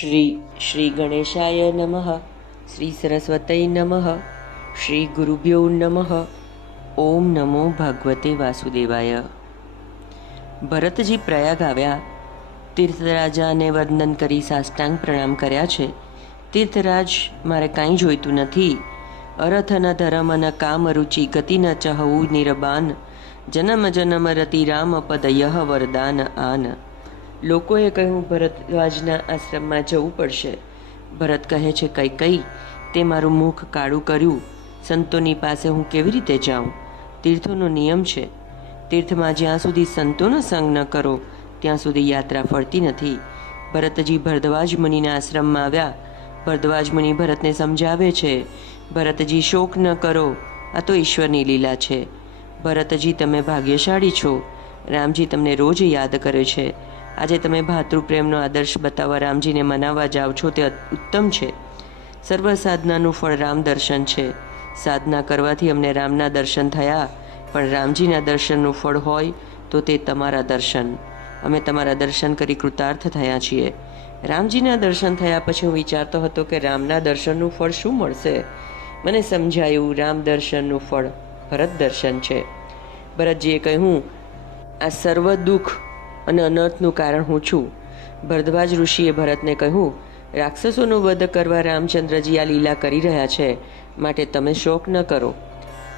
શ્રી શ્રી ગણેશાય નમઃ શ્રી સરસ્વતય નમઃ શ્રી ગુરુભ્યો નમઃ ઓમ નમો ભગવતે વાસુદેવાય ભરતજી પ્રયાગ આવ્યા, તીર્થરાજાને વંદન કરી સાષ્ટાંગ પ્રણામ કર્યા છે. તીર્થરાજ, મારે કાંઈ જોઈતું નથી. અરથ ન ધર્મ ન કામ રુચિ ગતિ ન ચહવું નિરબાન. જનમ જનમ રતિ રામ પદયઃ વરદાન આન. લોકોએ કહ્યું ભરતરાજના આશ્રમમાં જવું પડશે. ભરત કહે છે, કઈ કઈ? તે મારું મુખ કાળું કર્યું. સંતોની પાસે હું કેવી રીતે જાઉં? તીર્થોનો નિયમ છે. તીર્થમાં જ્યાં સુધી સંતોનો સંગ ન કરો, ત્યાં સુધી યાત્રા ફરતી નથી. ભરતજી ભરદ્વાજ મુનિના આશ્રમમાં આવ્યા. ભરદ્વાજ મુનિ ભરતને સમજાવે છે, ભરતજી, શોક ન કરો. આ તો ઈશ્વરની લીલા છે. ભરતજી, તમે ભાગ્યશાળી છો. રામજી તમને રોજ યાદ કરે છે. આજે તમે ભાતૃપ્રેમનો આદર્શ બતાવવા રામજીને મનાવવા જાઓ છો તે ઉત્તમ છે. સર્વ સાધનાનું ફળ રામ દર્શન છે. સાધના કરવાથી અમને રામના દર્શન થયા. પણ રામજીના દર્શનનું ફળ હોય તો તે તમારા દર્શન. અમે તમારા દર્શન કરી કૃતાર્થ થયા છીએ. રામજીના દર્શન થયા પછી હું વિચારતો હતો કે રામના દર્શનનું ફળ શું મળશે? મને સમજાયું રામ દર્શનનું ફળ ભરત દર્શન છે. ભરતજીએ કહ્યું, આ સર્વ દુઃખ અને અનર્થનું કારણ હું છું. ભરદ્વાજ ઋષિએ ભરતને કહ્યું, રાક્ષસોનો વધ કરવા રામચંદ્રજી આ લીલા કરી રહ્યા છે, માટે તમે શોક ન કરો.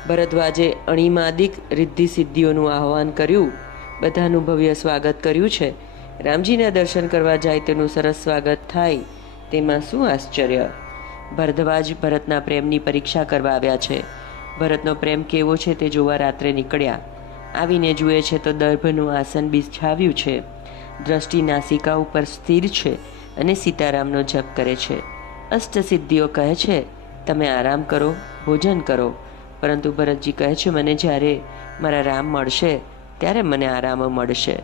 ભરદ્વાજે અણિમાદિક રિદ્ધિ સિદ્ધિઓનું આહ્વાન કર્યું. બધાનું ભવ્ય સ્વાગત કર્યું છે. રામજીના દર્શન કરવા જાય તેનું સરસ સ્વાગત થાય. તેમાં શું આશ્ચર્ય? ભરદ્વાજ ભરતના પ્રેમની પરીક્ષા કરવા આવ્યા છે. ભરતનો પ્રેમ કેવો છે તે જોવા રાત્રે નીકળ્યા. આવીને જુએ છે તો દર્ભનું આસન બિછાવ્યું છે. દ્રષ્ટિ નાસિકા ઉપર સ્થિર છે અને સીતારામનો જપ કરે છે. અષ્ટસિદ્ધિઓ કહે છે, તમે આરામ કરો, ભોજન કરો. પરંતુ ભરતજી કહે છે, મને જ્યારે મારા રામ મળશે, ત્યારે મને આરામ મળશે.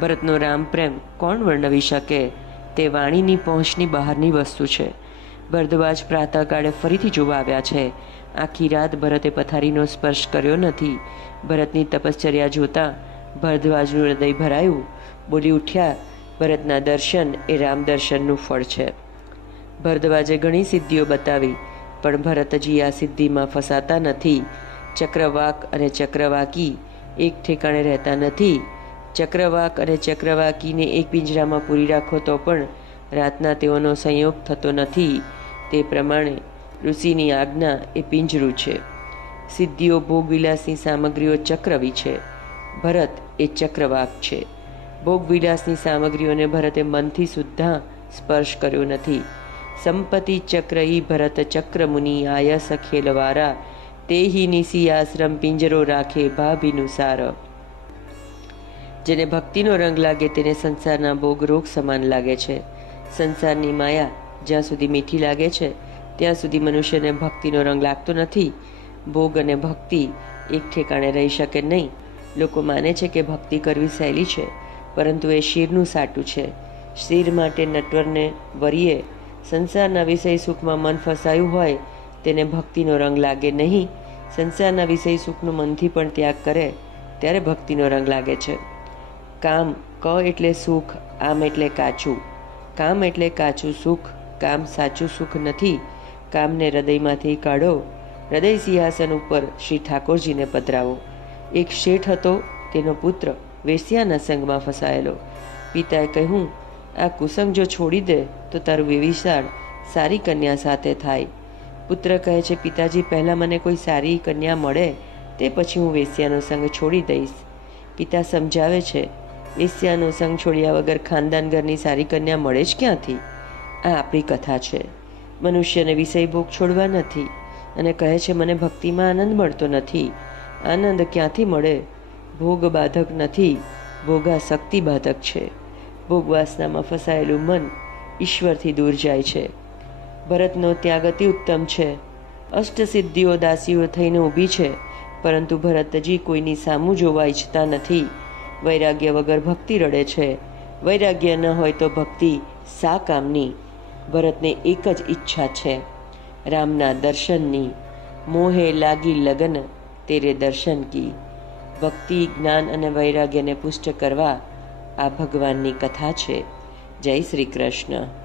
ભરતનો રામ પ્રેમ કોણ વર્ણવી શકે? તે વાણીની પહોંચની બહારની વસ્તુ છે. ભરદ્વાજ પ્રાતઃકાળે ફરીથી જોવા આવ્યા છે. આખી રાત ભરતે પથારીનો સ્પર્શ કર્યો નથી. ભરતની તપશ્ચર્યા જોતા ભરદ્વાજનું હૃદય ભરાયું. બોલી ઉઠ્યા, ભરતના દર્શન એ રામ દર્શનનું ફળ છે. ભરદ્વાજે ઘણી સિદ્ધિઓ બતાવી, પણ ભરતજી આ સિદ્ધિમાં ફસાતા નથી. ચક્રવાક અને ચક્રવાકી એક ઠેકાણે રહેતા નથી. ચક્રવાક અને ચક્રવાકીને એક પિંજરામાં પૂરી રાખો તો પણ રાતના તેઓનો સંયોગ થતો નથી. તે પ્રમાણે ઋષિની આજ્ઞા એ પિંજરું છે. સિદ્ધિઓ ભોગવિલાસની સામગ્રીઓ ચક્રવી છે. ભરત એ ચક્રવાક છે. ભોગવિલાસની સામગ્રીઓને ભરતે મનથી સુદ્ધા સ્પર્શ કર્યો નથી. સંપત્તિ ચક્ર ઈ ભરત ચક્રમુનિ આયસ ખેલવારા. તે હિ નિસી આશ્રમ પિંજરો રાખે ભાભિનુસાર જેને ભક્તિનો રંગ લાગે તેને સંસારના ભોગ રોગ સમાન લાગે છે. સંસારની માયા જ્યાં સુધી મીઠી લાગે છે, ત્યાં સુધી મનુષ્યને ભક્તિનો રંગ લાગતો નથી. ભોગ અને ભક્તિ એક ઠેકાણે રહી શકે નહીં. લોકો માને છે કે ભક્તિ કરવી સહેલી છે, પરંતુ એ શીરનું સાટું છે. શીર માટે નટવરને વરીએ. સંસારના વિષય સુખમાં મન ફસાયું હોય, તેને ભક્તિનો રંગ લાગે નહીં. સંસારના વિષય સુખનો મનથી પણ ત્યાગ કરે, ત્યારે ભક્તિનો રંગ લાગે છે. કામ ક એટલે સુખ, આમ એટલે કાચું. કામ એટલે કાચું સુખ, કામ સાચું સુખ નથી. કામને હૃદયમાંથી કાઢો. હૃદય સિંહાસન ઉપર શ્રી ઠાકોરજીને પધરાવો. એક શેઠ હતો, તેનો પુત્ર વેશ્યાના સંગમાં ફસાયેલો. પિતાએ કહ્યું, આ કુસંગ જો છોડી દે, તો તારું વિવિશાળ સારી કન્યા સાથે થાય. પુત્ર કહે છે, પિતાજી, પહેલાં મને કોઈ સારી કન્યા મળે, તે પછી હું વેસ્યાનો સંગ છોડી દઈશ. પિતા સમજાવે છે વેશ્યાનો સંગ છોડ્યા વગર ખાનદાન ઘરની સારી કન્યા મળે જ ક્યાંથી? આ આપણી કથા છે. મનુષ્યને વિષય ભોગ છોડવા નથી અને કહે છે, મને ભક્તિમાં આનંદ મળતો નથી. આનંદ ક્યાંથી મળે? ભોગ બાધક નથી. ભોગા શક્તિ બાધક છે. ભોગવાસનામાં ફસાયેલું મન ઈશ્વરથી દૂર જાય છે. ભરતનો ત્યાગ અતિ ઉત્તમ છે. અષ્ટસિદ્ધિઓ દાસીઓ થઈને ઊભી છે. પરંતુ ભરતજી કોઈની સામું જોવા ઈચ્છતા નથી. વૈરાગ્ય વગર ભક્તિ રડે છે. વૈરાગ્ય ન હોય તો ભક્તિ સા કામની? ભરતને એક જ ઈચ્છા છે. રામના દર્શનની. મોહે લાગી લગન તેરે દર્શન કી. ભક્તિ, જ્ઞાન અને વૈરાગ્યને પુષ્ટ કરવા આ ભગવાનની કથા છે. જય શ્રી કૃષ્ણ.